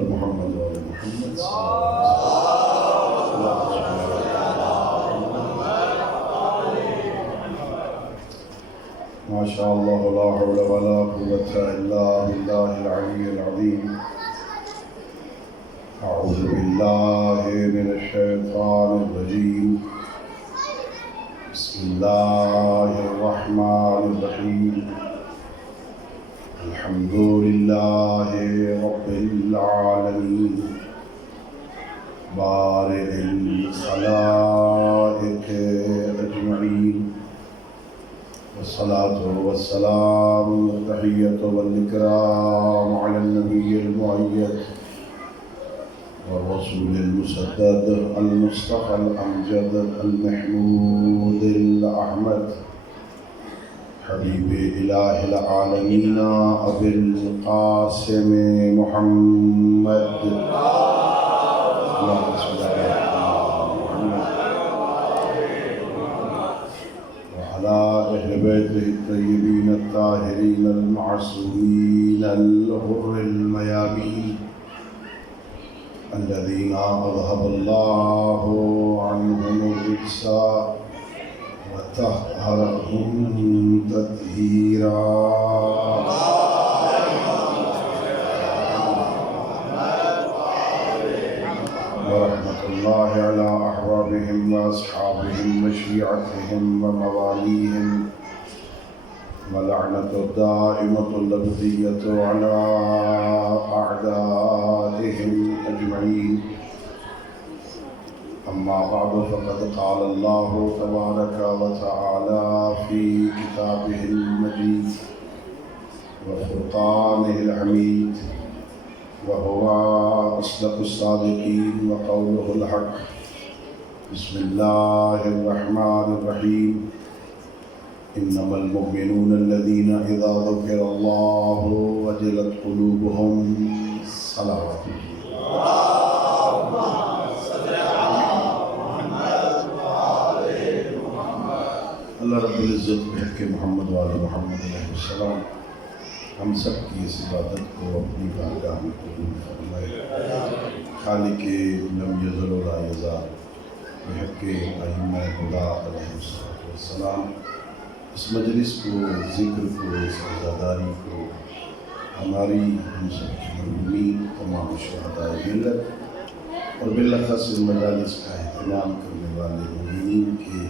پر محمد و محمد صلی اللہ علیہ وسلم۔ ما شاء اللہ لا حول ولا قوة الا باللہ العلی العظیم۔ اعوذ باللہ من الشیطان الرجیم۔ بسم اللہ الرحمن الرحیم۔ الحمد للہ رب العالمین بارئ الخلائق اجمعین، والصلاة والسلام والتحیۃ والاکرام علی النبی المؤید والرسول المسدد المصطفى الامجد المحمود الاحمد حبیب الہ العالمین ابی القاسم محمد اللہم صل علی محمد وعلی اہل بیتہ الطیبین الطاہرین المعصومین الغر المیامین الذین اذهب اللہ عنہم الرجس وطهرهم تطهيرا۔ ورحمة الله على أحبابهم وأصحابهم وشيعتهم ومواليهم، ولعنة الدائمة الأبدية على أعدائهم أجمعين۔ أما بعد فقد قال الله تبارك وتعالى في كتابه المجيد وفرقانه الحميد، وهو أصدق الصادقين وقوله الحق۔ بسم الله الرحمن الرحيم۔ إنما المؤمنون الذين إذا ذكر الله وجلت قلوبهم صلوات اللہ رب العزت بحق محمد وعلی محمد علیہ السلام ہم سب کی اس عبادت کو اپنی بارگاہ میں قبول فرمائے۔ خالق لم یزل ولا یزال بحق ائمہ خدا علیہ السلام اس مجلس کو، ذکر کو، اس عزاداری کو، ہماری ہم سب کی مرحومین تمام شہداء ملت اور بالاخص ان مجالس کا اہتمام کرنے والے مومنین کے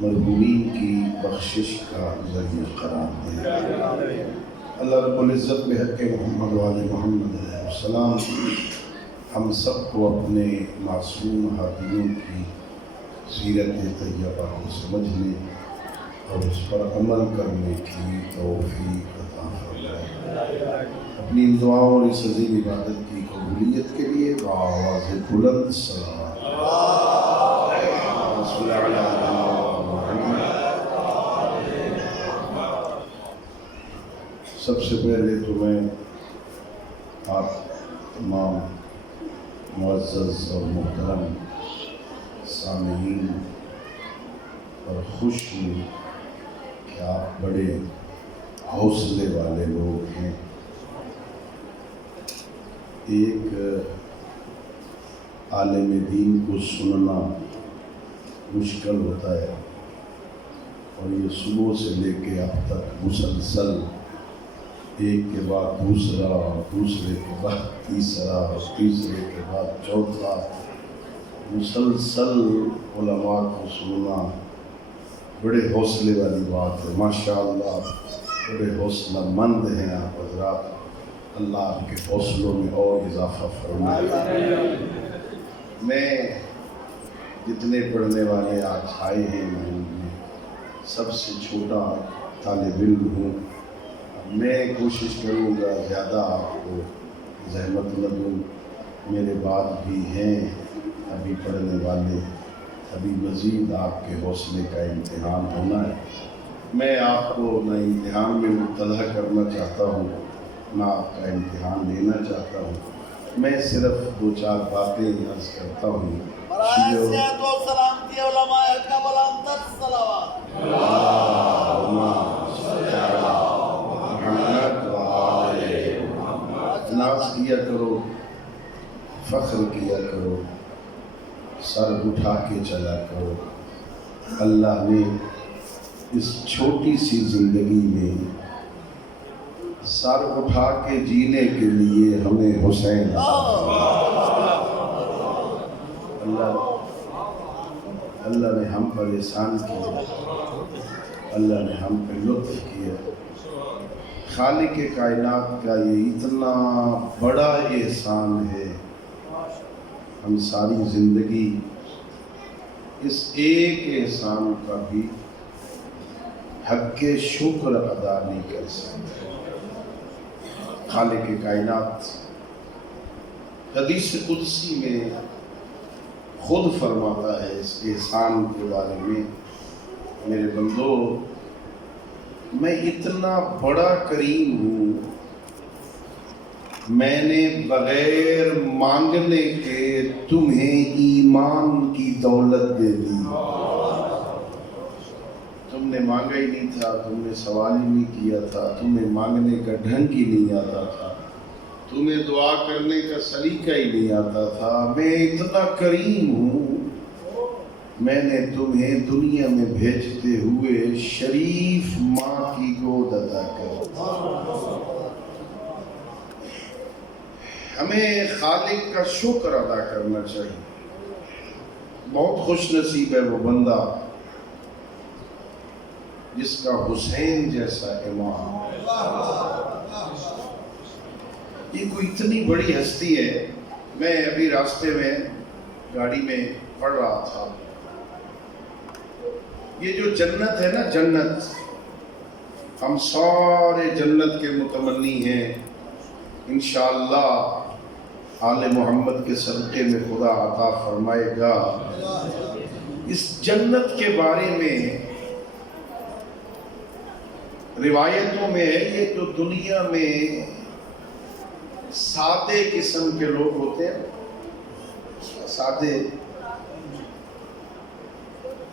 مرحومین کی بخشش کا ذریعہ قرار دے۔ اللہ رب العزت بحق محمد وعلی محمد علیہ السلام ہم سب کو اپنے معصوم ہادیوں کی سیرت طیبہ کو سمجھنے اور اس پر عمل کرنے کی توفیق عطا فرمائے۔ اپنی ان دعاؤں اور اس عظیم عبادت کی قبولیت کے لیے بآواز بلند صلوات رسول اللہ سب سے پہلے تو میں آپ تمام معزز اور محترم سامعین اور خوش ہوں کہ آپ بڑے حوصلے والے لوگ ہیں۔ ایک عالم دین کو سننا مشکل ہوتا ہے، اور یہ صبح سے لے کے اب تک مسلسل ایک کے بعد دوسرا، دوسرے کے بعد تیسرا، اور تیسرے کے بعد چوتھا مسلسل علماء کو سننا بڑے حوصلے والی بات ہے۔ ماشاءاللہ بڑے حوصلہ مند ہیں آپ حضرات، اللہ آپ کے حوصلوں میں اور اضافہ فرمائے۔ میں جتنے پڑھنے والے آج آئے ہیں میں سب سے چھوٹا طالب علم ہوں۔ میں کوشش کروں گا زیادہ آپ کو زحمت نہ دوں، میرے بعد بھی ہیں ابھی پڑھنے والے، ابھی مزید آپ کے حوصلے کا امتحان ہونا ہے۔ میں آپ کو نہ امتحان میں مبتلا کرنا چاہتا ہوں، نہ آپ کا امتحان لینا چاہتا ہوں۔ میں صرف دو چار باتیں عرض کرتا ہوں۔ ناز کیا کرو فخر کیا کرو، سر اٹھا کے چلا کرو۔ اللہ نے اس چھوٹی سی زندگی میں سر اٹھا کے جینے کے لیے ہمیں حسین اللہ نے ہم پر احسان کیا، اللہ نے ہم پہ لطف کیا۔ خالق کائنات کا یہ اتنا بڑا احسان ہے، ہم ساری زندگی اس ایک احسان کا بھی حق شکر ادا نہیں کر سکتے۔ خالق کائنات حدیث قدسی میں خود فرماتا ہے اس احسان کے بارے میں، میرے بندو میں اتنا بڑا کریم ہوں، میں نے بغیر مانگنے کے تمہیں ایمان کی دولت دے دی۔ تم نے مانگا ہی نہیں تھا، تم نے سوال ہی نہیں کیا تھا، تمہیں مانگنے کا ڈھنگ ہی نہیں آتا تھا، تمہیں دعا کرنے کا سلیقہ ہی نہیں آتا تھا۔ میں اتنا کریم ہوں، میں نے تمہیں دنیا میں بھیجتے ہوئے شریف ماں کی گود عطا کر۔ ہمیں خالق کا شکر ادا کرنا چاہیے۔ بہت خوش نصیب ہے وہ بندہ جس کا حسین جیسا امام۔ یہ کوئی اتنی بڑی ہستی ہے۔ میں ابھی راستے میں گاڑی میں پڑھ رہا تھا، یہ جو جنت ہے نا، جنت، ہم سارے جنت کے متمنی ہیں، انشاءاللہ آل محمد کے صدقے میں خدا عطا فرمائے گا۔ اس جنت کے بارے میں روایتوں میں ہے، یہ جو دنیا میں سادے قسم کے لوگ ہوتے ہیں، سادے،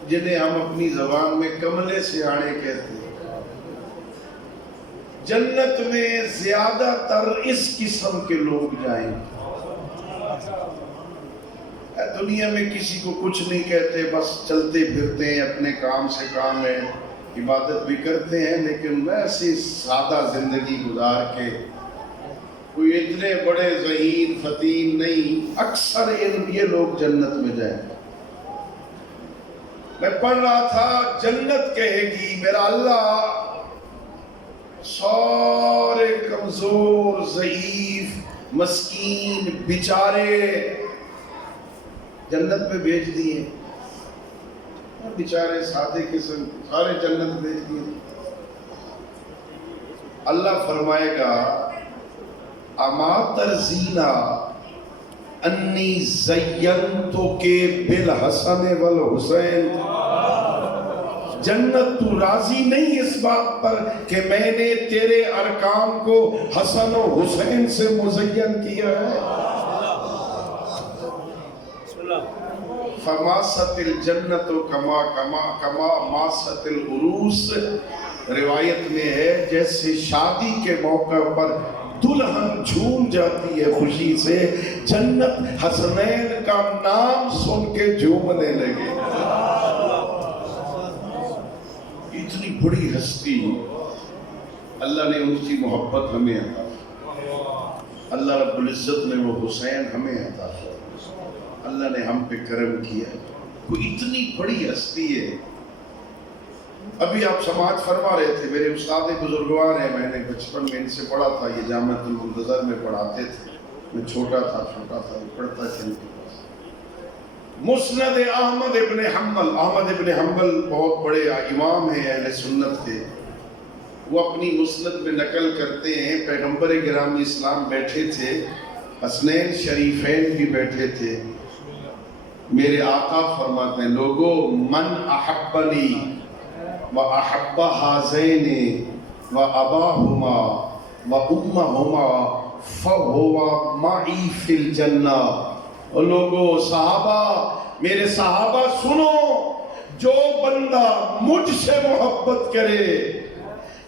جنہیں ہم اپنی زبان میں کملے سیاڑے کہتے ہیں، جنت میں زیادہ تر اس قسم کے لوگ جائیں۔ دنیا میں کسی کو کچھ نہیں کہتے، بس چلتے پھرتے ہیں، اپنے کام سے کام ہے، عبادت بھی کرتے ہیں، لیکن ایسی سادہ زندگی گزار کے کوئی اتنے بڑے ذہین فتین نہیں، اکثر یہ لوگ جنت میں جائیں۔ میں پڑھ رہا تھا، جنت کہے گی میرا اللہ سارے کمزور، ضعیف، مسکین، بیچارے جنت میں بھیج دیے، بیچارے سادے قسم سارے جنت بھیج دیے۔ اللہ فرمائے گا اما ترضینا انی زینتک بالحسن والحسین، جنت تو راضی نہیں اس بات پر کہ میں نے تیرے ارکان کو حسن و حسین سے مزین کیا ہے؟ فماست الجنت کما ماست العروس، روایت میں ہے جیسے شادی کے موقع پر دلہن جھوم جاتی ہے خوشی سے، جنت حسنین کا نام سن کے جھومنے لگے۔ اتنی بڑی ہستی، اللہ نے ان کی محبت ہمیں عطا فرمائی، اللہ رب العزت نے وہ حسین ہمیں عطا فرمائی، اللہ نے ہم پہ کرم کیا۔ کوئی اتنی بڑی ہستی ہے۔ ابھی آپ سماعت فرما رہے تھے، میرے استاد بزرگوار ہیں، میں نے بچپن میں ان سے پڑھا تھا، یہ جامعۃ المنتظر میں پڑھاتے تھے، میں چھوٹا تھا پڑھتا تھا ان کے پاس۔ مسند احمد ابن حنبل، احمد ابن حنبل بہت بڑے امام ہیں اہل سنت کے، وہ اپنی مسند میں نقل کرتے ہیں پیغمبر گرامی اسلام بیٹھے تھے، حسنین شریفین بھی بیٹھے تھے، میرے آقا فرماتے ہیں لوگو من احبنی و احب حازین و اباہما و امہما فہو معی فی الجنہ۔ اور لوگو صحابہ، میرے صحابہ سنو، جو بندہ مجھ سے محبت کرے،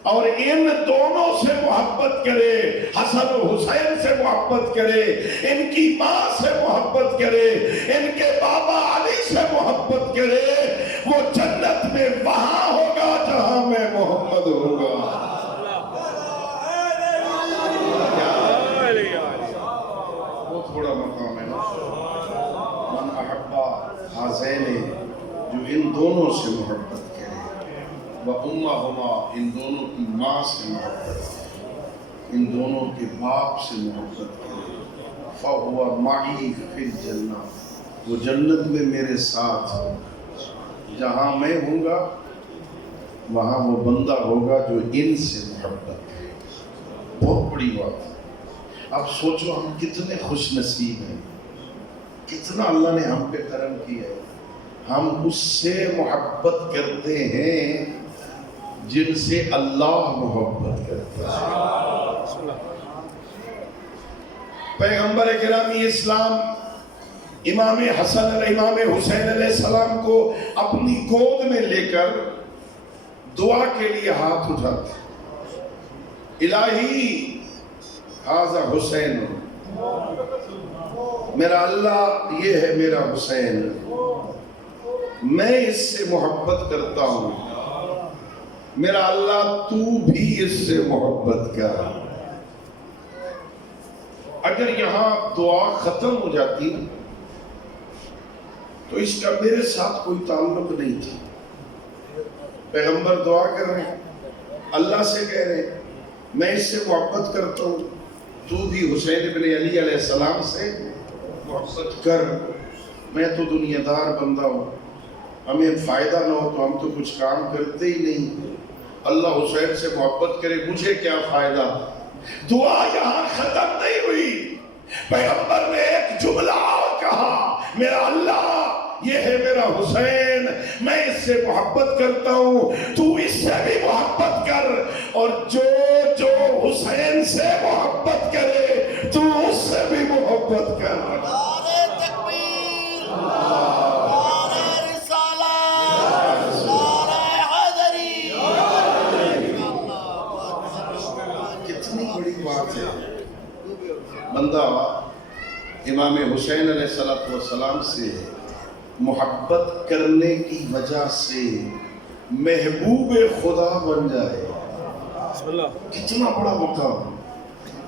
اور ان دونوں سے محبت کرے، حسن و حسین سے محبت کرے، ان کی ماں سے محبت کرے، ان کے بابا علی سے محبت کرے، وہ جنت میں وہاں ہوگا جہاں میں محمد ہوگا۔ وہ تھوڑا مقام ہے نا، من احبا حازین، جو ان دونوں سے محبت کرے، وَأُمَّهُمَا، ان دونوں کی ماں سے محبت کرے، ان دونوں کے باپ سے محبت کرے، فَهُوَ مَعِي فِي الْجَنَّةِ، وہ جنت میں میرے ساتھ، جہاں میں ہوں گا وہاں وہ بندہ ہوگا جو ان سے محبت کرے۔ بہت بڑی بات ہے۔ اب سوچو ہم کتنے خوش نصیب ہیں، کتنا اللہ نے ہم پہ کرم کیا ہے، ہم اس سے محبت کرتے ہیں جن سے اللہ محبت کرتا ہے۔ پیغمبر گرامی اسلام امام حسن علیہ امام حسین علیہ السلام کو اپنی گود میں لے کر دعا کے لیے ہاتھ اٹھاتے، الہی ھذا حسین، میرا اللہ یہ ہے میرا حسین، میں اس سے محبت کرتا ہوں، میرا اللہ تو بھی اس سے محبت کر۔ اگر یہاں دعا ختم ہو جاتی تو اس کا میرے ساتھ کوئی تعلق نہیں تھا۔ پیغمبر دعا کر رہے ہیں، اللہ سے کہہ رہے ہیں میں اس سے محبت کرتا ہوں، تو بھی حسین بن علی علیہ السلام سے محبت کر، میں تو دنیا دار بندہ ہوں، ہمیں فائدہ نہ ہو تو ہم تو کچھ کام کرتے ہی نہیں، اللہ حسین سے محبت کرے مجھے کیا فائدہ۔ دعا یہاں ختم نہیں ہوئی، پیغمبر نے ایک جملہ اور کہا، میرا اللہ یہ ہے میرا حسین، میں اس سے محبت کرتا ہوں، تو اس سے بھی محبت کر، اور جو جو حسین سے محبت کرے تو اس سے بھی محبت کر۔ نعرہ تکبیر، نعرہ رسالت، نعرہ حیدری۔ کتنی بڑی بات ہے، بندہ امام حسین علیہ السلام سے محبت کرنے کی وجہ سے محبوب خدا بن جائے، کتنا بڑا مقام۔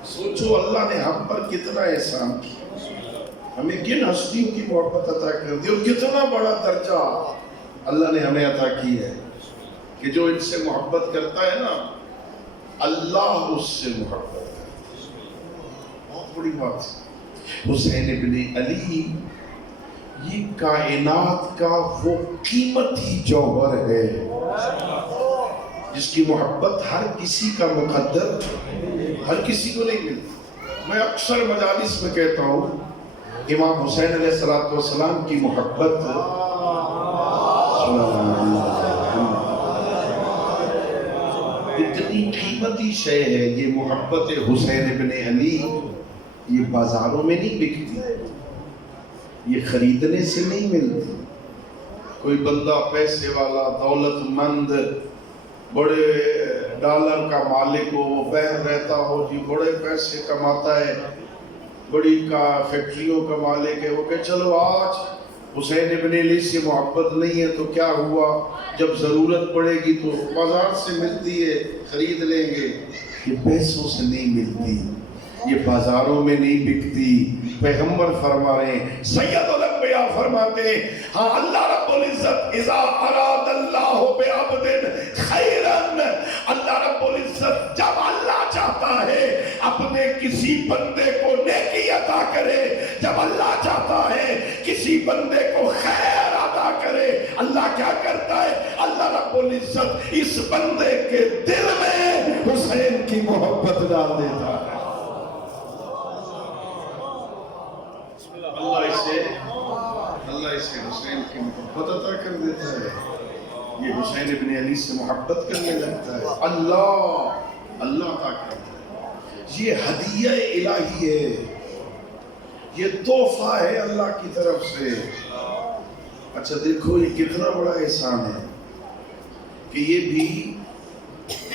سوچو اللہ نے ہم پر کتنا احسان کیا، ہمیں کن ہستیوں کی محبت عطا کر دی، اور کتنا بڑا درجہ اللہ نے ہمیں عطا کی ہے کہ جو ان سے محبت کرتا ہے نا اللہ اس سے محبت کرتا ہے۔ بہت بڑی بات ہے۔ حسین ابن علی یہ کائنات کا وہ قیمتی جوہر ہے جس کی محبت ہر کسی کا مقدر ہر کسی کو نہیں ملتی۔ میں اکثر مجالس میں کہتا ہوں امام حسین علیہ السلام کی محبت اتنی قیمتی شے ہے، یہ محبت حسین ابن علی یہ بازاروں میں نہیں بکتی، یہ خریدنے سے نہیں ملتی۔ کوئی بندہ پیسے والا دولت مند بڑے ڈالر کا مالک ہو، وہ بہر رہتا ہو، جی بڑے پیسے کماتا ہے، بڑی فیکٹریوں کا مالک ہے، وہ کہ چلو آج حسین ابن علی سے محبت نہیں ہے تو کیا ہوا، جب ضرورت پڑے گی تو بازار سے ملتی ہے خرید لیں گے۔ یہ پیسوں سے نہیں ملتی، یہ بازاروں میں نہیں بکتی۔ پیغمبر فرما رہے ہیں، سید الانبیاء فرماتے ہیں، ہاں اللہ رب العزت اذا اراد اللہ بعبد خیرا، اللہ رب العزت جب اللہ چاہتا ہے اپنے کسی بندے کو نیکی عطا کرے، جب اللہ چاہتا ہے کسی بندے کو خیر عطا کرے، اللہ کیا کرتا ہے؟ اللہ رب العزت اس بندے کے دل میں حسین کی محبت ڈال دیتا ہے۔ اللہ اسے حسین کی محبت عطا کر دیتا ہے، یہ حسین ابن علی سے محبت کرنے لگتا ہے، اللہ عطا کرتا ہے۔ یہ ہدیہ الہی ہے، یہ تحفہ ہے اللہ کی طرف سے۔ اچھا دیکھو یہ کتنا بڑا احسان ہے کہ یہ بھی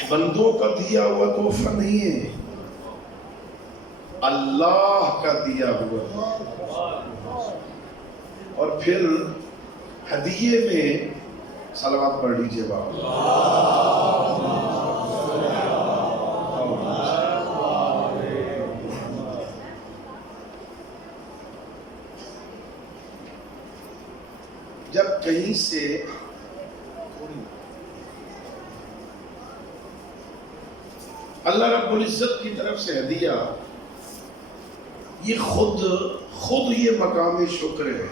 بندوں کا دیا ہوا تحفہ نہیں ہے، اللہ کا دیا ہوا۔ اور پھر ہدیے میں صلوات پڑھ لیجئے باپ۔ جب کہیں سے اللہ رب العزت کی طرف سے ہدیہ، یہ خود یہ مقام شکر ہے۔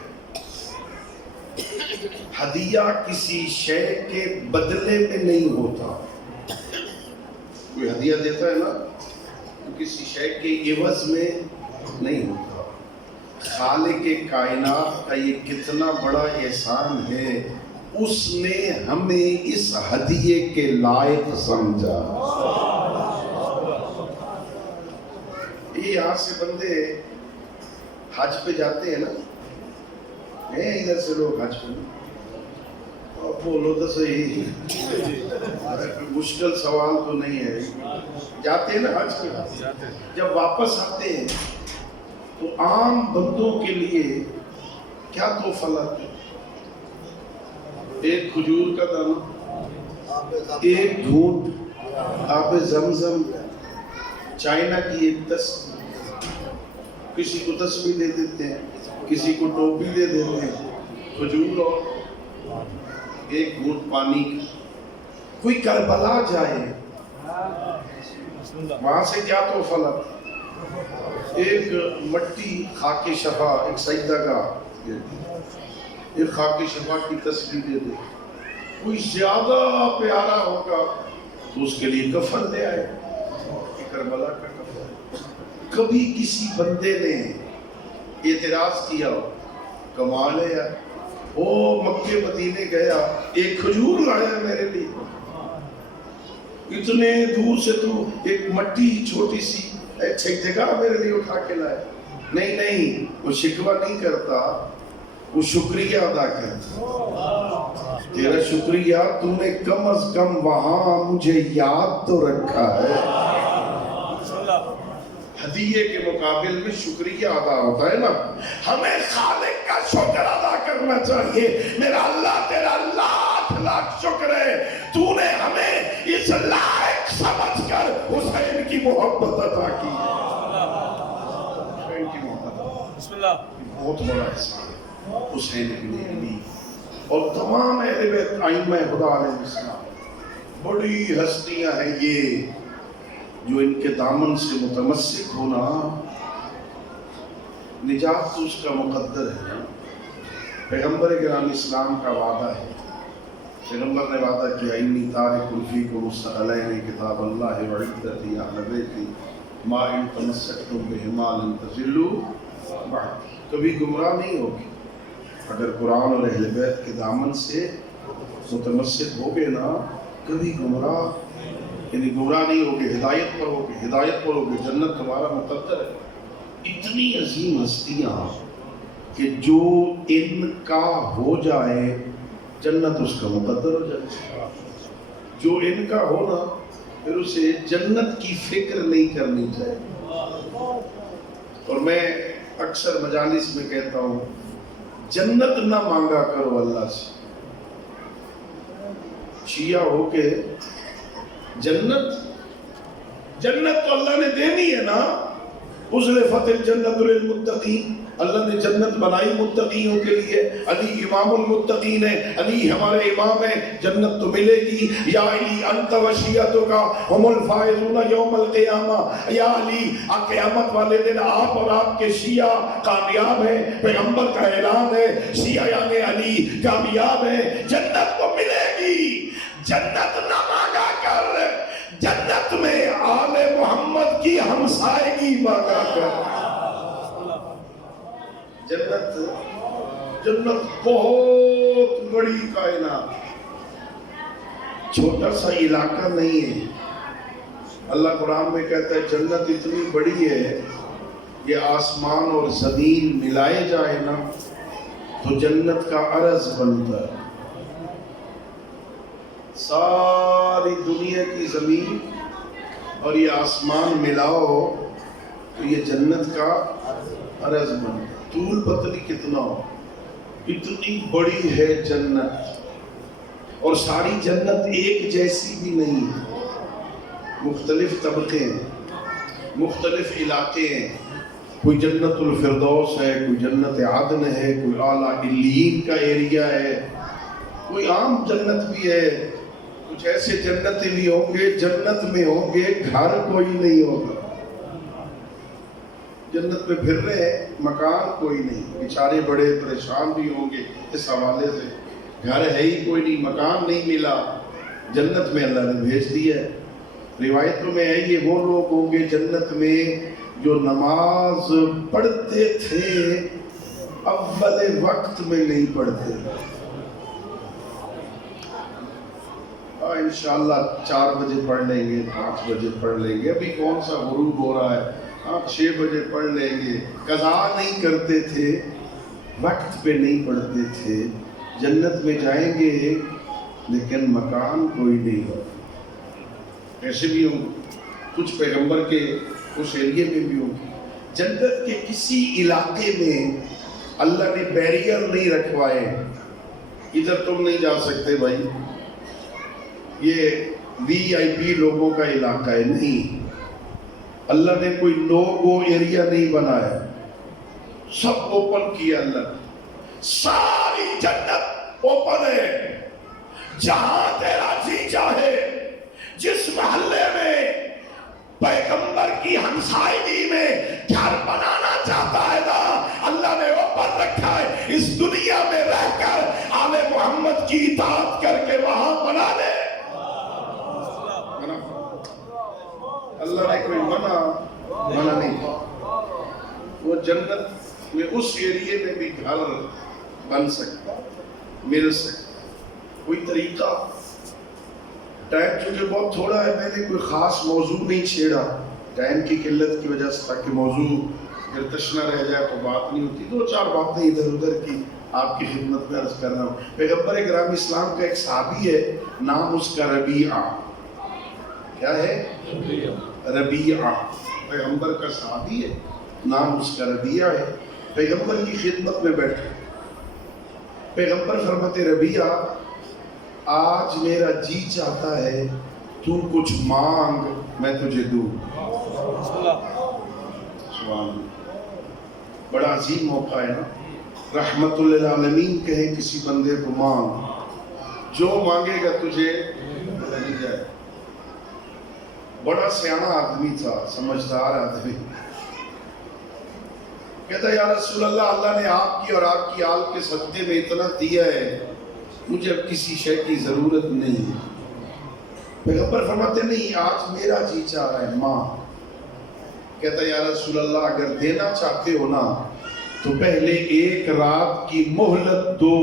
ہدیہ کسی شے کے بدلے میں نہیں ہوتا۔ کوئی ہدیہ دیتا ہے نا تو کسی شے کے عوض میں نہیں ہوتا۔ خالق کائنات کا یہ کتنا بڑا احسان ہے، اس نے ہمیں اس ہدیے کے لائق سمجھا۔ یہ یہاں سے بندے حج پہ جاتے ہیں نا، ادھر سے لوگ حج پہ، بولو تو صحیح، مشکل سوال تو نہیں ہے، جاتے ہیں نا حج پہ، جب واپس آتے ہیں تو عام بندوں کے لیے کیا تحفہ لاتے ہیں؟ ایک کھجور کا دانہ، ایک گھونٹ آب زمزم، چائنا کی ایک تسبیح، کسی کو تسبیح دے دیتے ہیں، کسی کو ٹوپی دے دیتے ہیں، کھجور اور ایک گھونٹ پانی کا۔ کوئی کربلا جائے، وہاں سے کیا تحفہ لاتے؟ ایک مٹی خاک شفا، ایک سجدہ کا، ایک خاک شفا کی تصویر دے دے۔ کوئی زیادہ پیارا ہوگا تو اس کے لیے کفن لے آئے، کربلا کا کفن۔ کبھی کسی بندے نے اعتراض کیا ہو، کمال ہے یار، وہ مکے مدینے گیا، ایک کھجور لایا میرے لیے، اتنے دور سے تو ایک مٹی چھوٹی سی ایک جگہ میرے لیے اٹھا کے لائے۔ نہیں، وہ شکوہ نہیں کرتا، وہ شکریہ ادا کرتا۔ تیرا شکریہ، تو نے کم از کم وہاں مجھے یاد تو رکھا ہے۔ ہدیے کے مقابل میں شکریہ ادا ہوتا ہے نا، ہمیں خالق کا شکر ادا کرنا چاہیے۔ میرا اللہ تیرا لاکھ لاکھ شکر ہے، تو نے ہمیں اس لائق سمجھ کر حسین کی محبت عطا کی ہے۔ حسین کی محبت بہت بڑا احسان ہے۔ حسین ابن علی اور تمام اہل بیت ائمہ خدا علیہ السلام، بڑی ہستیاں ہیں یہ، جو ان کے دامن سے متمسک ہونا، نجات تو اس کا مقدر ہے۔ پیغمبر گرامی اسلام کا وعدہ ہے، پیغمبر نے وعدہ کیا، انی تارک فیکم الثقلین کتاب اللہ وعدتی اہل بیتی ما ان تمسکتم بہما لن تضلوا بعدی۔ کبھی گمراہ نہیں ہوگی اگر قرآن اور اہل بیت کے دامن سے متمسک ہوگے نا، کبھی گمراہ یعنی گمراہ نہیں ہوگے، ہدایت پر ہوگے، جنت تمہارا مقدر ہے۔ اتنی عظیم ہستیاں کہ جو ان کا ہو جائے جنت اس کا مقدر ہو جائے، جو ان کا ہونا پھر اسے جنت کی فکر نہیں کرنی چاہیے۔ اور میں اکثر مجالس میں کہتا ہوں، جنت نہ مانگا کرو اللہ سے، شیعہ ہو کے جنت تو اللہ نے دینی ہے نا۔ ازلفت الجنت للمتقین، اللہ نے جنت بنائی متقینوں کے لیے۔ علی امام المتقین ہے، علی ہمارے امام ہیں، جنت تو ملے گی۔ یا علی انت وشیعتک ہم الفائزون یوم القیامہ، یا علی قیامت والے دن آپ اور آپ کے شیعہ کامیاب ہیں، پیغمبر کا اعلان ہے، شیعہ یعنی علی کامیاب ہیں، جنت تو ملے گی۔ جنت نہ مانگا کر، جنت میں آل محمد کی ہمسائیگی مانگا کر۔ جنت بہت بڑی کائنات، چھوٹا سا علاقہ نہیں ہے۔ اللہ قرآن میں کہتا ہے جنت اتنی بڑی ہے، یہ آسمان اور زمین ملائے جائے نا تو جنت کا عرض بنتا ہے۔ ساری دنیا کی زمین اور یہ آسمان ملاؤ تو یہ جنت کا عرض بن، طول پتلی کتنا ہو، اتنی بڑی ہے جنت، اور ساری جنت ایک جیسی بھی نہیں، مختلف طبقے ہیں، مختلف علاقے ہیں، کوئی جنت الفردوس ہے، کوئی جنت عدن ہے، کوئی اعلیٰ علیین کا ایریا ہے، کوئی عام جنت بھی ہے، کچھ ایسے جنت بھی ہوں گے، جنت میں ہوں گے گھر کوئی نہیں ہوگا، جنت میں پھر رہے ہیں مکان کوئی نہیں، بیچارے بڑے پریشان بھی ہوں گے اس حوالے سے، گھر ہے ہی کوئی نہیں، مکان نہیں ملا، جنت میں اللہ نے بھیج دیا ہے۔ روایتوں میں ہے یہ وہ لوگ ہوں گے جنت میں جو نماز پڑھتے تھے اول وقت میں نہیں پڑھتے، انشاءاللہ 4 بجے پڑھ لیں گے، 5 بجے پڑھ لیں گے، ابھی کون سا غروب ہو رہا ہے، آپ 6 بجے پڑھ لیں گے، قضا نہیں کرتے تھے، وقت پہ نہیں پڑھتے تھے، جنت میں جائیں گے لیکن مکان کوئی نہیں ہو، ایسے بھی ہوں کچھ پیغمبر کے اس ایریے میں بھی ہوں، جنت کے کسی علاقے میں اللہ نے بیریئر نہیں رکھوائے، ادھر تم نہیں جا سکتے بھائی، یہ وی آئی پی لوگوں کا علاقہ ہے، نہیں، اللہ نے کوئی نو گو ایریا نہیں بنایا، سب اوپن کیا اللہ نے، ساری جنت اوپن ہے، جہاں تیرا جی چاہے، جس محلے میں پیغمبر کی ہمسائگی میں گھر بنانا چاہتا ہے نا، اللہ نے اوپن رکھا ہے، اس دنیا میں رہ کر آل محمد کی اطاعت کر کے وہاں بنا لے، اللہ نے کوئی منع نہیں، وہ جنت میں اس ایریے میں بھی گھر بن سکتا، مل سکتا، کوئی طریقہ، ٹائم چونکہ بہت تھوڑا ہے، میں نے کوئی خاص موضوع نہیں چھیڑا، ٹائم کی قلت کی وجہ سے، تاکہ موضوع اگر تشنہ رہ جائے تو بات نہیں ہوتی، 2-4 باتیں ادھر ادھر کی آپ کی خدمت میں عرض کرنا ہوں۔ پیغمبر اکرام اسلام کا ایک صحابی ہے، نام اس کا ربیعہ، کیا ہے؟ ربیعہ، پیغمبر کا صحابی ہے، نام اس کا ربیعہ ہے، پیغمبر کی خدمت میں بیٹھے، پیغمبر فرماتے ربیعہ آج میرا جی چاہتا ہے تو کچھ مانگ میں تجھے دوں، سبحان، بڑا عظیم موقع ہے نا، رحمت للعالمین کہیں کسی بندے کو مانگ، جو مانگے گا تجھے مل جائے، بڑا سیاںا آدمی تھا، سمجھدار آدمی، کہتا ہے یا رسول اللہ، اللہ نے آپ کی اور آپ کی آل کے صدقے میں اتنا دیا ہے، مجھے اب کسی شے کی ضرورت نہیں، پیغمبر فرماتے نہیں، آج میرا جی چاہ رہا ہے، ماں، کہتا ہے یا رسول اللہ اگر دینا چاہتے ہو نا تو پہلے 1 رات کی مہلت دو،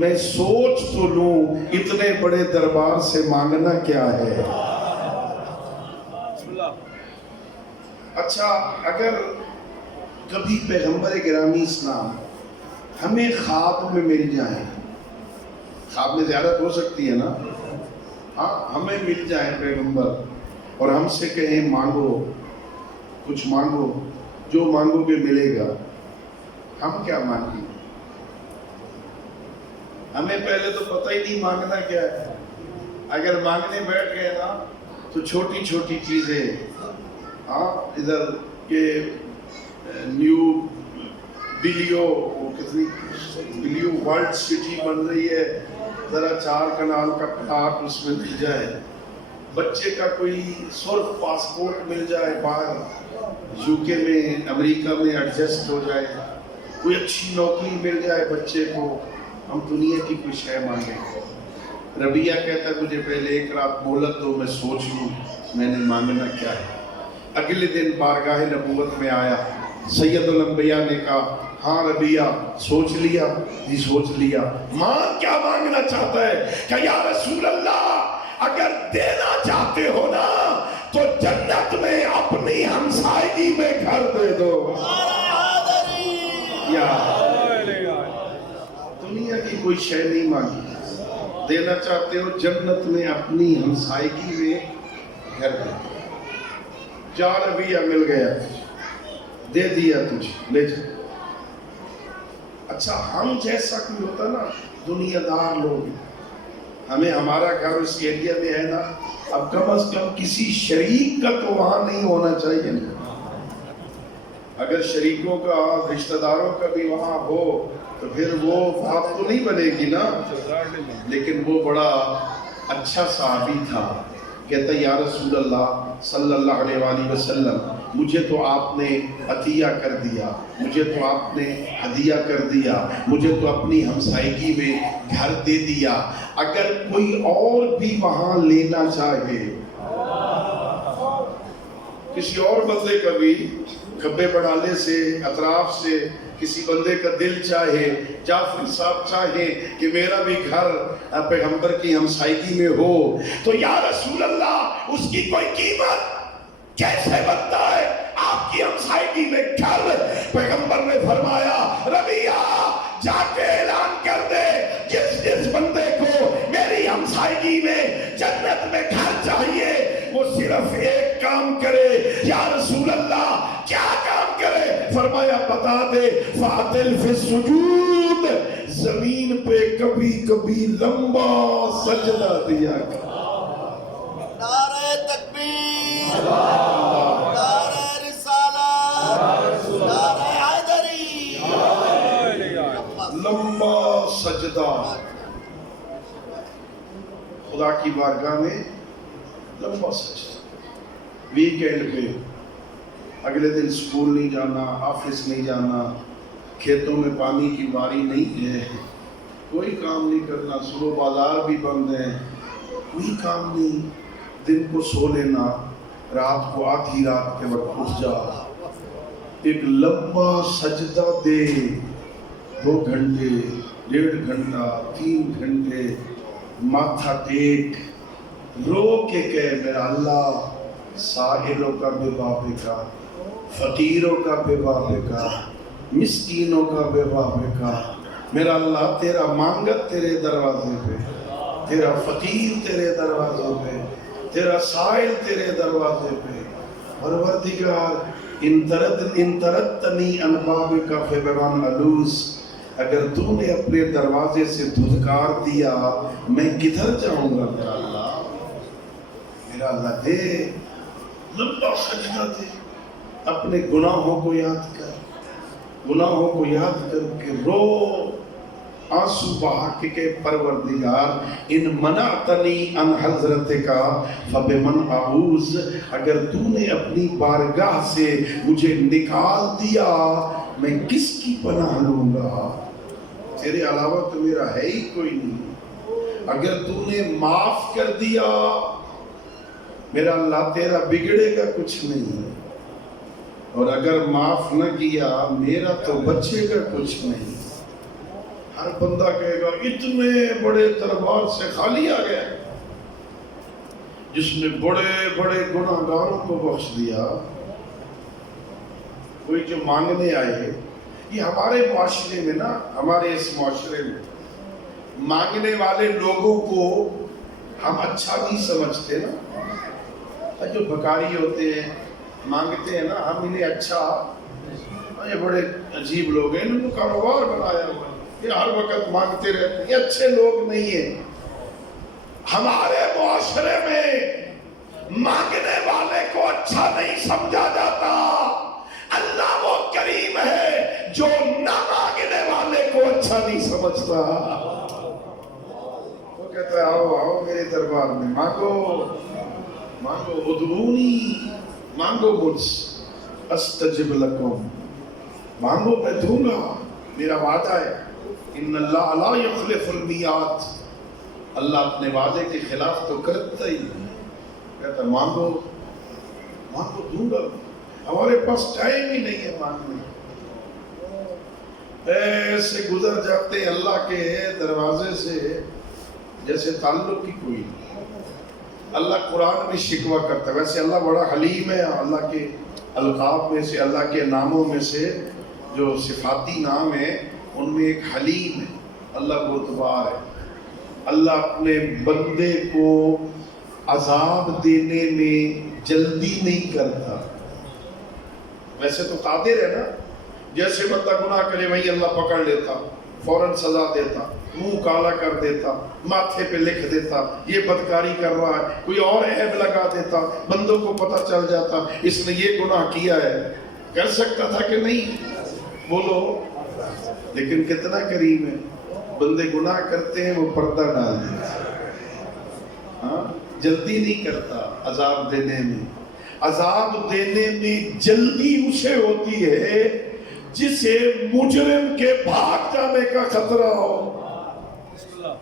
میں سوچ تو لوں، اتنے بڑے دربار سے مانگنا کیا ہے۔ اچھا، اگر کبھی پیغمبر گرامی اسلام ہمیں خواب میں مل جائیں، خواب میں زیارت ہو سکتی ہے نا، ہاں، ہمیں مل جائیں پیغمبر اور ہم سے کہیں مانگو، کچھ مانگو، جو مانگو گے ملے گا، ہم کیا مانگیں؟ ہمیں پہلے تو پتہ ہی نہیں مانگنا کیا ہے، اگر مانگنے بیٹھ گئے نا تو چھوٹی چھوٹی چیزیں، ہاں، ادھر کے نیو بلیو، کتنی بلیو ورلڈ سٹی بن رہی ہے، ذرا 4 کنال کا پلاٹ اس میں مل جائے، بچے کا کوئی صرف پاسپورٹ مل جائے، باہر یو کے میں، امریکہ میں ایڈجسٹ ہو جائے، کوئی اچھی نوکری مل جائے بچے کو، ہم دنیا کی کوئی شے مانگیں۔ ربیعہ کہتا ہے مجھے پہلے 1 رات مہلت دو، میں سوچ لوں میں نے مانگنا کیا ہے۔ اگلے دن بارگاہ نبوت میں آیا، سید الانبیاء نے کہا ہاں ربیعہ سوچ لیا؟ جی سوچ لیا۔ ماں کیا مانگنا چاہتا ہے؟ کہ یا رسول اللہ اگر دینا چاہتے ہو نا تو جنت میں اپنی ہمسائیگی میں گھر دے دو۔ یا دنیا کی کوئی شے نہیں مانگی، دینا چاہتے ہو جنت میں اپنی ہمسائیگی میں گھر دے، 4 رویہ مل گیا دے دیا تجھے، لے جا۔ اچھا ہم جیسا کوئی ہوتا نا دنیا دار لوگ، ہمیں ہمارا گھر اس ایریا میں ہے نا، اب کم از کم کسی شریک کا تو وہاں نہیں ہونا چاہیے نا، اگر شریکوں کا رشتہ داروں کا بھی وہاں ہو تو پھر وہ بات تو نہیں بنے گی نا۔ لیکن وہ بڑا اچھا صحابی تھا، کہتا یا رسول اللہ صلی اللہ علیہ وآلہ وسلم مجھے تو آپ نے عطیہ کر دیا، مجھے تو آپ نے ہدیہ کر دیا، مجھے تو اپنی ہمسائیگی میں گھر دے دیا، اگر کوئی اور بھی وہاں لینا چاہے، کسی اور بندے کا بھی کھبے بڑھالے سے اطراف سے کسی بندے کا دل چاہے، جعفر صاحب چاہے کہ میرا بھی گھر پیغمبر کی ہمسائیگی میں ہو، تو یا رسول اللہ اس کی کوئی قیمت کیسے بنتا ہے آپ کی ہمسائیگی میں گھر؟ پیغمبر نے فرمایا ربیہ جا کے اعلان کر دے جس جس بندے کو میری ہمسائیگی میں جنت میں گھر چاہیے وہ صرف ایک کام کرے۔ یا رسول اللہ کیا کام کرے؟ فرمایا بتا دے فاتل فی السجود، زمین پہ کبھی کبھی لمبا سجدہ دیا کر۔ نعرہ تکبیر، نعرہ رسالت، نعرہ حیدری، لمبا سجدہ خدا کی بارگاہ میں، لمبا سجدہ۔ ویکینڈ پہ اگلے دن سکول نہیں جانا، آفس نہیں جانا، کھیتوں میں پانی کی باری نہیں ہے، کوئی کام نہیں کرنا، صبح بازار بھی بند ہیں، کوئی کام نہیں، دن کو سو لینا، رات کو آدھی رات کے وقت اٹھ جا، ایک لمبا سجدہ دے، 2 گھنٹے، 1.5 گھنٹہ، 3 گھنٹے، ماتھا ٹیک، رو کے کہے میرا اللہ ساحلوں کا بے بابے کا، فقیروں کا بے بابے کا، مسکینوں کا بے بابے کا، میرا اللہ تیرا مانگت تیرے دروازے پہ، تیرا فقیر تیرے دروازے پہ، تیرا سائل تیرے دروازے پہ، پروردگار ان تردنی ان بابک فبمن الوز، اگر تو نے اپنے دروازے سے دھتکار دیا میں کدھر جاؤں گا؟ میرا اللہ دے، لمبا سجدہ دے، اپنے گناہوں کو یاد کر، گناہوں کو یاد کر کے رو، آنسو بہا کے کہ پروردگار ان منعتنی ان حضرت کا فبمن اعوذ، اگر تو نے اپنی بارگاہ سے مجھے نکال دیا میں کس کی پناہ لوں گا؟ تیرے علاوہ تو میرا ہے ہی کوئی نہیں۔ اگر تو نے معاف کر دیا میرا اللہ تیرا بگڑے گا کچھ نہیں، اور اگر معاف نہ کیا میرا تو بچے گا کچھ نہیں۔ ہر بندہ کہے گا اتنے بڑے دربار سے خالی آ گیا جس نے بڑے بڑے گناہ گاروں کو بخش دیا، کوئی جو مانگنے آئے۔ یہ ہمارے معاشرے میں نا، ہمارے اس معاشرے میں مانگنے والے لوگوں کو ہم اچھا نہیں سمجھتے نا، جو بھکاری ہوتے ہیں مانگتے ہیں نا، ہم انہیں اچھا، یہ بڑے عجیب لوگ ہیں، انہوں نے کاروبار بنایا ہوا ہے، یہ ہر وقت مانگتے رہتے ہیں، یہ اچھے لوگ نہیں ہیں۔ ہمارے معاشرے میں مانگنے والے کو اچھا نہیں سمجھا جاتا، اللہ وہ کریم ہے جو نہ مانگنے والے کو اچھا نہیں سمجھتا۔ وہ کہتا ہے آؤ آؤ میرے دربار میں مانگو مانگو، ادعونی، مانگو مجھ سے استجب لکم، مانگو میں دوں گا، میرا وعدہ ہے۔ ان اللہ لا یخلف المیعاد، اللہ اپنے وعدے کے خلاف تو کرتا ہی نہیں، کہتا مانگو مانگو دوں گا۔ ہمارے پاس ٹائم ہی نہیں ہے مانگنے، ایسے گزر جاتے ہیں اللہ کے دروازے سے جیسے تعلق کی کوئی نہیں۔ اللہ قرآن میں شکوہ کرتا ہے، ویسے اللہ بڑا حلیم ہے، اللہ کے القاب میں سے، اللہ کے ناموں میں سے جو صفاتی نام ہیں ان میں ایک حلیم ہے، اللہ بردبار ہے، اللہ اپنے بندے کو عذاب دینے میں جلدی نہیں کرتا. ویسے تو قادر ہے نا، جیسے بندہ گناہ کرے وہی اللہ پکڑ لیتا، فوراً سزا دیتا، منہ کالا کر دیتا، ماتھے پہ لکھ دیتا یہ بدکاری کر رہا ہے، کوئی اور عیب لگا دیتا، بندوں کو پتہ چل جاتا اس نے یہ گناہ کیا ہے. کر سکتا تھا کہ نہیں؟ بولو. لیکن کتنا کریم ہے، بندے گناہ کرتے ہیں وہ پردہ ڈال دیتا ہے. ہاں، جلدی نہیں کرتا عذاب دینے میں. عذاب دینے میں جلدی اسے ہوتی ہے جسے مجرم کے بھاگ جانے کا خطرہ ہو.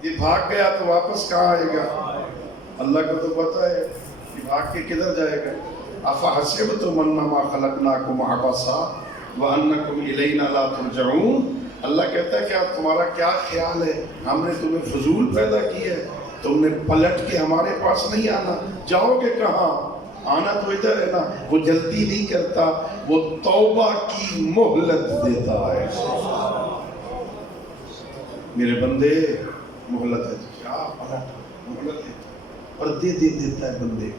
یہ بھاگ گیا تو واپس کہاں آئے گا؟ اللہ کو تو پتا ہے کہ بھاگ کے کدھر جائے گا. افحسبتم انما خلقناکم عبثا وانکم الینا لا ترجعون. اللہ کہتا ہے کہ تمہارا کیا خیال ہے ہم نے تمہیں فضول پیدا کیا ہے، تم نے پلٹ کے ہمارے پاس نہیں آنا، جاؤ گے کہاں؟ آنا تو ادھر ہے نا. وہ جلدی نہیں کرتا، وہ توبہ کی مہلت دیتا ہے. میرے بندے مہلت ہے کیا پلٹ مہلت ہے، پردے دے دیتا ہے بندے.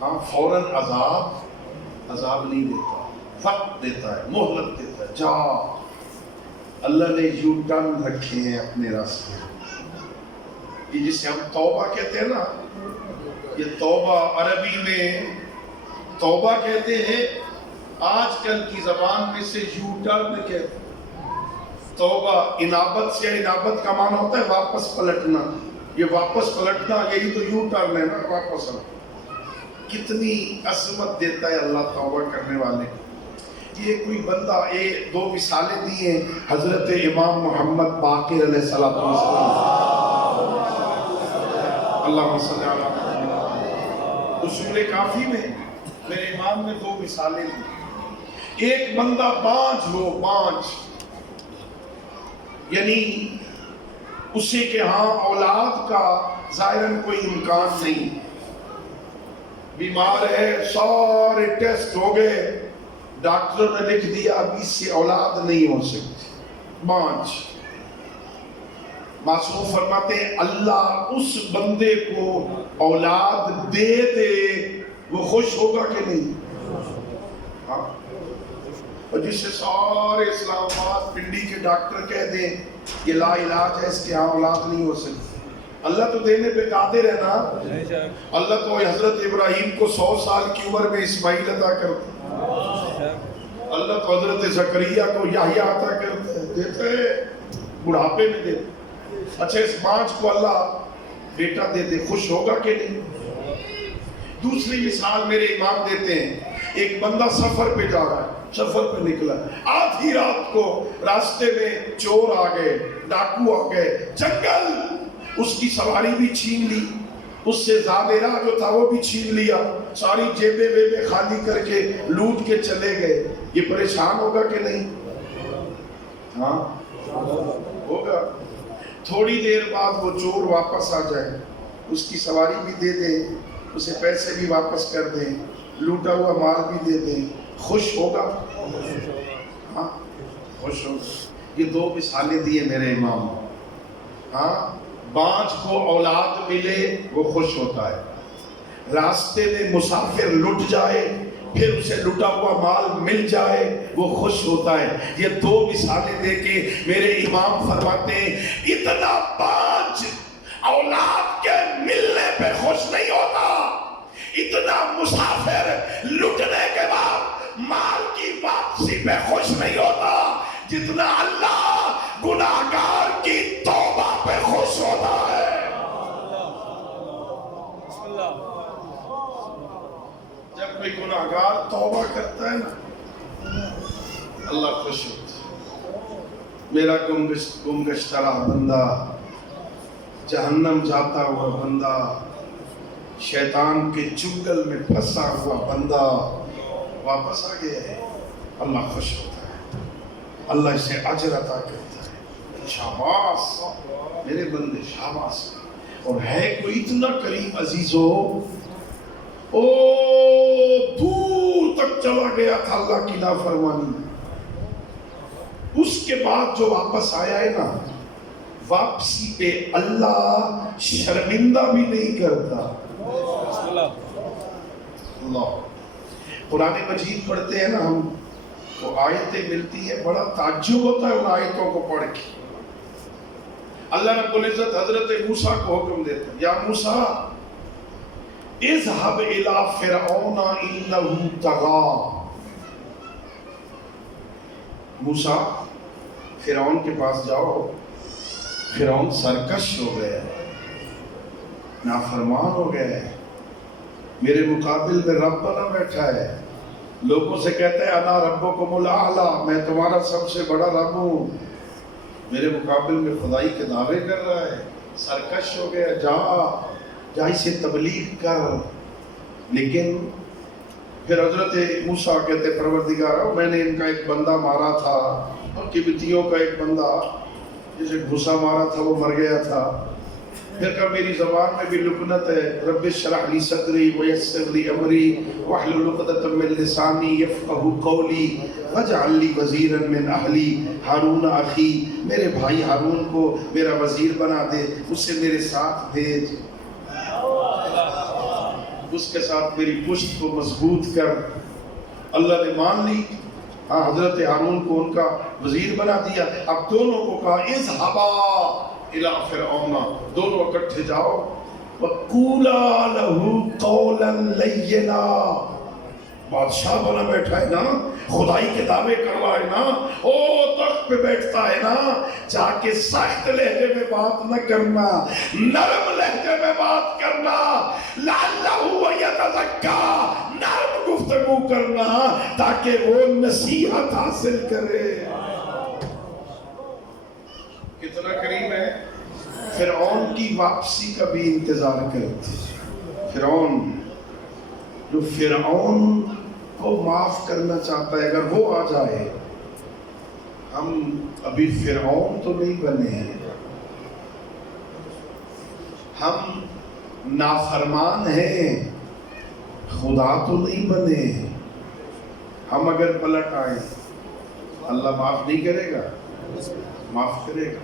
ہاں، فوراً عذاب نہیں دیتا، وقت دیتا ہے، مہلت دیتا ہے. جا، اللہ نے یو ٹرن رکھے ہیں اپنے راستے. یہ جسے ہم توبہ کہتے ہیں نا، یہ توبہ عربی میں توبہ کہتے ہیں، آج کل کی زبان میں سے یو ٹرن کہتے ہیں. توبہ انابت سے، انابت کا معنی ہوتا ہے واپس پلٹنا. یہ واپس پلٹنا یہی تو یو ٹرن ہے نا، واپس. کتنی عظمت دیتا ہے اللہ توبہ کرنے والے. یہ کوئی بندہ دو مثالیں دی ہیں حضرت امام محمد باقر علیہ السلام. اللہ صلی اللہ علیہ وسلم. اصول کافی میں میرے امام نے دو مثالیں دی. ایک بندہ بانجھ ہو، بانجھ یعنی اسے کہ ہاں اولاد کا ظاہراً کوئی امکان نہیں، بیمار ہے، سارے ٹیسٹ ہو گئے، ڈاکٹر نے لکھ دیا اب اس سے اولاد نہیں ہو سکتی. بانجھ. معصوم فرماتے ہیں اللہ اس بندے کو اولاد دے دے وہ خوش ہوگا کہ نہیں؟ ہاں. اور جسے سارے اسلام آباد پنڈی کے ڈاکٹر کہہ دیں یہ لا علاج ہے، اس کے ہاں اولاد نہیں ہو سکتی، اللہ تو دینے پہ قادر ہے نا. اللہ تو حضرت ابراہیم کو 100 سال کی عمر میں اسماعیل عطا کرتا، اللہ تو حضرت زکریا کو یحییٰ عطا کرتا ہے، دیتے بڑھاپے میں دیتے. اچھا اس بانجھ کو اللہ بیٹا دے دے، خوش ہوگا کہ نہیں؟ دوسری مثال میرے امام دیتے ہیں، ایک بندہ سفر پہ جا رہا ہے، سفر پہ نکلا، آدھی رات کو راستے میں چور آ گئے، ڈاکو آ گئے، جنگل، اس کی سواری بھی چھین لی، اس سے زادیرہ جو تھا وہ بھی چھین لیا، ساری جیبیں ویبیں خالی کر کے لوٹ کے چلے گئے. یہ پریشان ہوگا کہ نہیں؟ ہاں ہوگا. تھوڑی دیر بعد وہ چور واپس آ جائے، اس کی سواری بھی دے دیں، اسے پیسے بھی واپس کر دیں، لوٹا ہوا مال بھی دے دیں، خوش ہوگا؟ ہاں خوش ہوگا. یہ دو مثالیں دی ہیں میرے امام. ہاں، بانجھ کو اولاد ملے وہ خوش ہوتا ہے، راستے میں مسافر لٹ جائے پھر اسے لٹا ہوا مال مل جائے وہ خوش ہوتا ہے. یہ دو مثالیں دے کے میرے امام فرماتے ہیں اتنا بانجھ اولاد کے ملنے پہ خوش نہیں ہوتا، اتنا مسافر لٹنے کے بعد مال کی واپسی پہ خوش نہیں ہوتا جتنا اللہ گناہگار کی توبہ پہ خوش ہوتا ہے. جب کوئی گناہگار توبہ کرتا ہے نا اللہ خوش ہوتا ہے. میرا گم گشتہ رہا بندہ، جہنم جاتا ہوا بندہ، شیطان کے چنگل میں پھنسا ہوا بندہ واپس آ گیا ہے، اللہ خوش ہوتا ہے، اللہ اسے اجر عطا کرتا ہے. شاباش میرے بندے، شاباش. اور ہے کوئی اتنا کریم عزیزو، او دور تک چلا گیا تھا اللہ کی نافرمانی، اس کے بعد جو واپس آیا ہے نا واپسی پہ اللہ شرمندہ بھی نہیں کرتا. اللہ قرآن مجید پڑھتے ہیں نا ہم تو آیتیں ملتی ہیں, بڑا تعجب ہوتا ہے ان آیتوں کو پڑھ کے. اللہ رب العزت حضرت موسیٰ کو حکم دیتا ہے, یا موسیٰ اذهب الى فرعون انه طغى. موسیٰ فرعون کے پاس جاؤ, فرعون سرکش ہو گیا, نافرمان ہو گیا ہے, میرے مقابل میں رب بنا بیٹھا ہے, لوگوں سے کہتا ہے انا ربکم الاعلی, میں تمہارا سب سے بڑا رب ہوں, میرے مقابل میں خدائی کے دعوے کر رہا ہے, سرکش ہو گیا. جا اسے تبلیغ کر. لیکن پھر حضرت موسیٰ کہتے پروردگارا میں نے ان کا ایک بندہ مارا تھا, اور قبطیوں کا ایک بندہ جسے گھسا مارا تھا وہ مر گیا تھا. پھر کہا میری زبان میں بھی لکنت ہے, رب اشرح لی صدری ویسر لی امری واحلل عقدۃ من لسانی یفقهوا قولی واجعل لی وزیرا من اہلی ہارون اخی. میرے بھائی ہارون کو میرا وزیر بنا دے, اسے میرے ساتھ بھیج, اس کے ساتھ میری پشت کو مضبوط کر. اللہ نے مان لی, حضرت ہارون کو ان کا وزیر بنا دیا. اب دونوں کو کہا اذهبا الى فرعون, دونوں اکٹھے جاؤ, وقولا له قولا لینا. بادشاہ بنا بیٹھا ہے نا, خدائی کے دعوے کر رہا ہے نا, او تخت پہ بیٹھتا ہے نا, جا کے سخت لہجے میں بات نہ کرنا, نرم لہجے میں بات کرنا, لعلہ یتزکا, نرم گفتگو کرنا تاکہ وہ نصیحت حاصل کرے. کتنا کریم ہے. فرعون کی واپسی کا بھی انتظار کرتے. فرعون جو فرعون کو معاف کرنا چاہتا ہے, اگر وہ آ جائے, ہم ابھی فرعون تو نہیں بنے ہیں, ہم نافرمان ہیں, خدا تو نہیں بنے. ہم اگر پلٹ آئے اللہ معاف نہیں کرے گا, معاف کرے گا.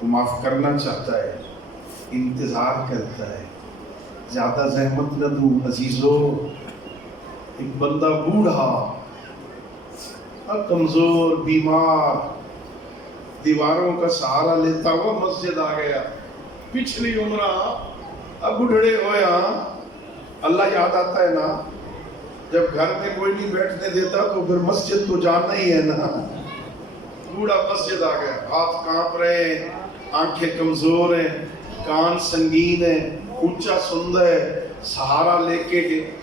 وہ معاف کرنا چاہتا ہے, انتظار کرتا ہے. زیادہ زحمت نہ دوں عزیزو. ایک بندہ بوڑھا, کمزور, بیمار, دیواروں کا سہارا لیتا ہوا مسجد آ گیا. پچھلی عمرہ اب بڑھڑے ہویا, اللہ یاد آتا ہے نا, جب گھر میں کوئی نہیں بیٹھنے دیتا تو پھر مسجد تو جانا ہی ہے نا. بوڑھا مسجد آ گیا, ہاتھ کانپ رہے ہیں, آنکھیں کمزور ہیں, کان سنگین ہیں, اونچا سندا ہے, سہارا لے کے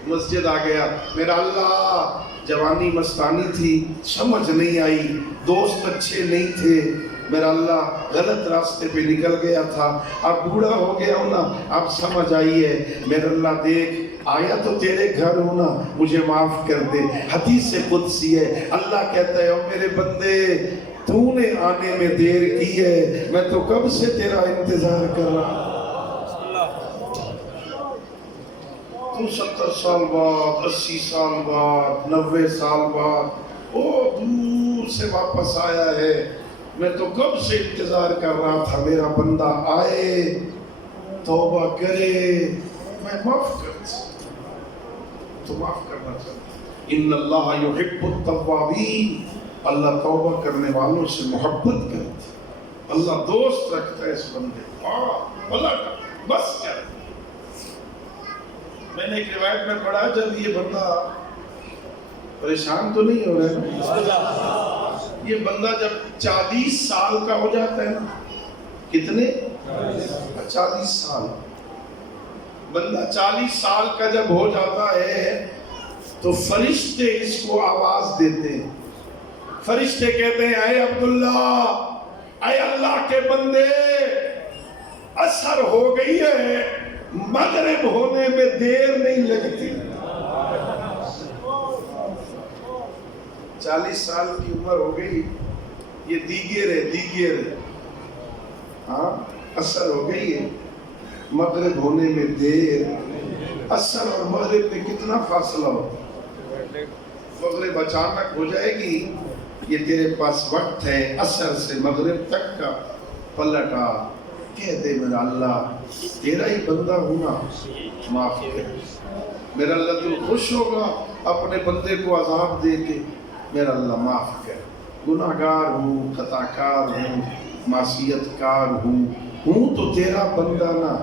مسجد آ گیا. میرا اللہ, جوانی مستانی تھی, سمجھ نہیں آئی, دوست اچھے نہیں تھے, میرا اللہ غلط راستے پہ نکل گیا تھا, اب بوڑھا ہو گیا ہوں نا, اب سمجھ آئی ہے. میرا اللہ دیکھ آیا تو تیرے گھر ہوں نا, مجھے معاف کر دے. حدیث قدسی ہے, اللہ کہتا ہے او میرے بندے تو نے آنے میں دیر کی ہے, میں تو کب سے تیرا انتظار کر رہا. تو 70 سال بعد, 80 سال بعد, 90 سال بعد او دور سے واپس آیا ہے, میں تو کب سے انتظار کر رہا تھا میرا بندہ آئے, توبہ کرے, میں معاف کر تو معاف کرنا چاہتا. ان اللہ یحب التوابین, اللہ توبہ کرنے والوں سے محبت کرتا. اللہ دوست رکھتا ہے اس بندے کو. اللہ بس کر. میں نے ایک روایت میں پڑھا, جب یہ بندہ پریشان تو نہیں ہو رہا, یہ بندہ جب 40 سال کا ہو جاتا ہے نا, کتنے 40 سال, بندہ 40 سال کا جب ہو جاتا ہے تو فرشتے اس کو آواز دیتے ہیں. فرشتے کہتے ہیں اے عبداللہ, اے اللہ کے بندے, عصر ہو گئی ہے, مغرب ہونے میں دیر نہیں لگتی. 40 سال کی عمر ہو گئی, یہ دیگر ہے, ہاں عصر ہو گئی ہے, مغرب ہونے میں دیر. عصر اور مغرب میں کتنا فاصلہ ہو, مغرب اچانک ہو جائے گی, یہ تیرے پاس وقت ہے عصر سے مغرب تک کا, پلٹا، کہہ دے میرا اللہ تیرا ہی بندہ ہوں نا، معاف کر۔ میرا اللہ تو خوش ہوگا اپنے بندے کو عذاب دے کے، میرا اللہ معاف کر، گناہ گار ہوں، خطا کار ہوں، معصیت کار ہوں تو تیرا بندہ نا،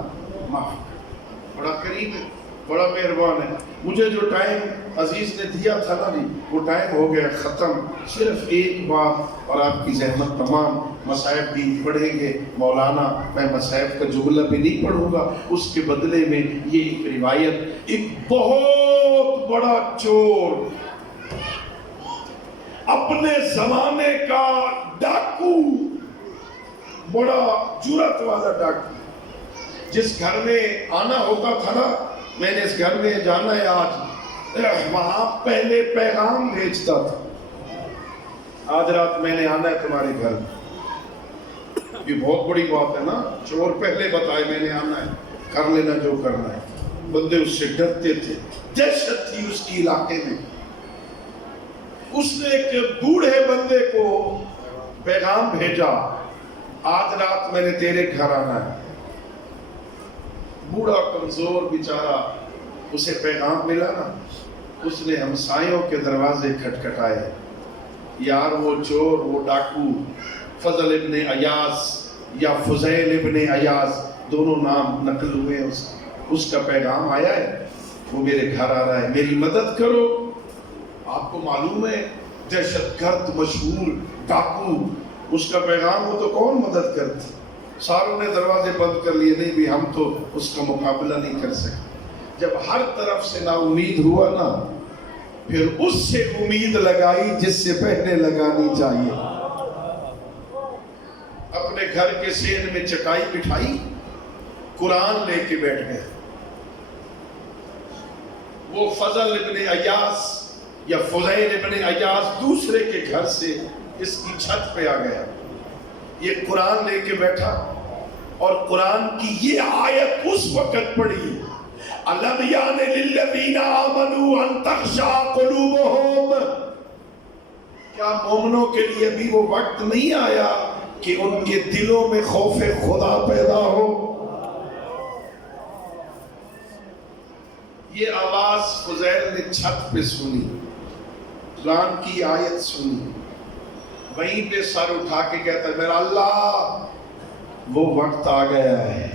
معاف کر۔ بڑا کریم ہے، بڑا مہربان ہے۔ مجھے جو ٹائم عزیز نے دیا تھا نا جی، وہ ٹائم ہو گیا ختم۔ صرف ایک بات، اور آپ کی زحمت تمام مصائب بھی پڑھیں گے مولانا، میں مصائب کا جملہ بھی نہیں پڑھوں گا، اس کے بدلے میں یہ ایک روایت، ایک بہت بڑا چور، اپنے زمانے کا ڈاکو، بڑا جرأت والا ڈاکو، جس گھر میں آنا ہوتا تھا نا، میں نے اس گھر میں جانا ہے آج، وہاں پہلے پیغام بھیجتا تھا، آج رات میں نے آنا ہے تمہارے گھر۔ یہ بہت بڑی بات ہے نا، چور پہلے بتائے میں نے آنا ہے، کر لینا جو کرنا ہے۔ بندے اس سے ڈرتے تھے، دہشت تھی اس کی علاقے میں۔ اس نے ایک بوڑھے بندے کو پیغام بھیجا، آج رات میں نے تیرے گھر آنا ہے۔ بوڑھا کمزور بیچارہ، اسے پیغام ملا نا، اس نے ہمسایوں کے دروازے کھٹکھٹائے۔ یار وہ چور، وہ ڈاکو، فضل ابن ایاز یا فضیل ابن ایاز، دونوں نام نقل ہوئے، اس کا پیغام آیا ہے، وہ میرے گھر آ رہا ہے، میری مدد کرو۔ آپ کو معلوم ہے دہشت گرد مشہور ڈاکو، اس کا پیغام ہو تو کون مدد کرتی؟ ساروں نے دروازے بند کر لیے، نہیں بھی ہم تو اس کا مقابلہ نہیں کر سکتے۔ جب ہر طرف سے نا امید ہوا نا، پھر اس سے امید لگائی جس سے پہلے لگانی چاہیے۔ اپنے گھر کے سین میں چٹائی بٹھائی، قرآن لے کے بیٹھ گئے۔ وہ فضل ابن ایاز یا فضیل ابن ایاز دوسرے کے گھر سے اس کی چھت پہ آ گیا، یہ قرآن لے کے بیٹھا، اور قرآن کی یہ آیت اس وقت پڑھی، أَلَمْ يَعْنِ لِلَّذِينَ آمَنُوا أَن تَخْشَعَ قُلُوبُهُمْ، کیا مومنوں کے لیے بھی وہ وقت نہیں آیا کہ ان کے دلوں میں خوف خدا پیدا ہو؟ یہ آواز فضیل نے چھت پہ سنی، قرآن کی آیت سنی، وہیں پہ سر اٹھا کے کہتا ہے میرا اللہ وہ وقت آ گیا ہے،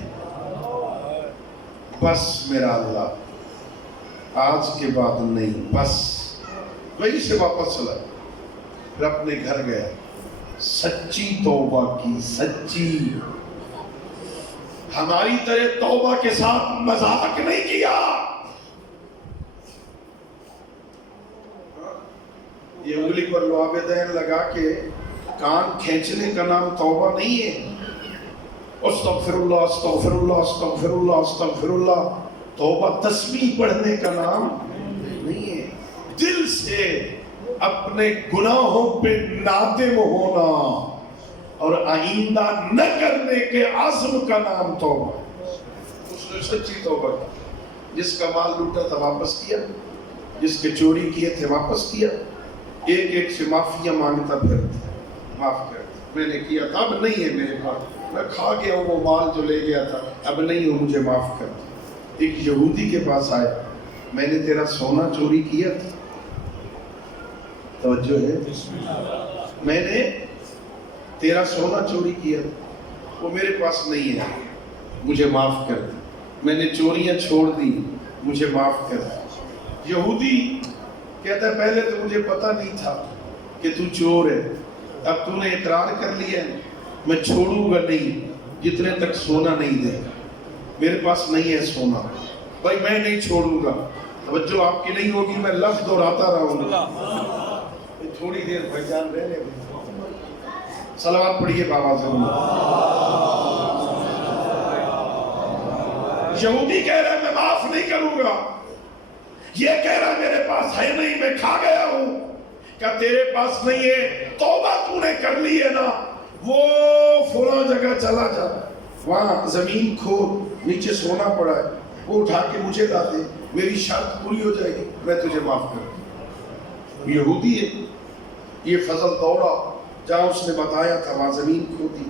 بس میرا اللہ آج کے بعد نہیں، بس۔ وہیں سے واپس چلا، پھر اپنے گھر گیا، سچی توبہ کی، سچی، ہماری طرح توبہ کے ساتھ مذاق نہیں کیا۔ یہ انگلی پر لعاب دین لگا کے کان کھینچنے کا نام توبہ نہیں ہے۔ استغفر اللہ استغفر اللہ استغفر اللہ استغفر اللہ، توبہ تسبیح پڑھنے کا نام نہیں ہے۔ دل سے اپنے گناہوں پہ نادم ہونا اور آئندہ نہ کرنے کے عزم کا نام توبہ۔ اس نے سچی توبہ کی، جس کا مال لوٹا تھا واپس کیا، جس کے چوری کیے تھے واپس کیا، ایک ایک سے معافیاں مانگتا پھرتا، معاف کر میں نے کیا تھا، اب نہیں ہے میرے پاس، میں کھا گیا ہوں وہ مال جو لے گیا تھا، اب نہیں ہو، مجھے معاف کر۔ ایک یہودی کے پاس آئے، میں نے تیرا سونا چوری کیا تھا، توجہ ہے، میں نے تیرا سونا چوری کیا تھا، وہ میرے پاس نہیں ہے، مجھے معاف کر دے، میں نے چوریاں چھوڑ دی، مجھے معاف کر دے۔ یہودی کہتا ہے پہلے تو مجھے پتا نہیں تھا کہ تو چور ہے، اب تو نے اقرار کر لیا ہے، میں چھوڑوں گا نہیں جتنے تک سونا نہیں دے گا، میرے پاس نہیں ہے سونا، بھائی میں نہیں چھوڑوں گا۔ توجہ آپ کی نہیں ہوگی، میں لفظ دہراتا رہوں گا، تھوڑی دیر بھائی جان رہنے صلوات پڑھیے بابا ضرور۔ یہودی کہہ رہا ہے میں معاف نہیں کروں گا، یہ کہہ رہا ہے میرے پاس ہے نہیں، میں کھا گیا ہوں۔ کیا تیرے پاس نہیں ہے؟ توبہ تو نے کر لی ہے نا، وہ فلاں جگہ چلا جا، وہاں زمین کھود، نیچے سونا پڑا ہے، وہ اٹھا کے مجھے لا دے، میری شرط پوری ہو جائے گی، میں تجھے معاف کر دوں۔ یہودی ہے، یہ فضل دوڑا جہاں اس نے بتایا تھا، وہاں زمین کھودی،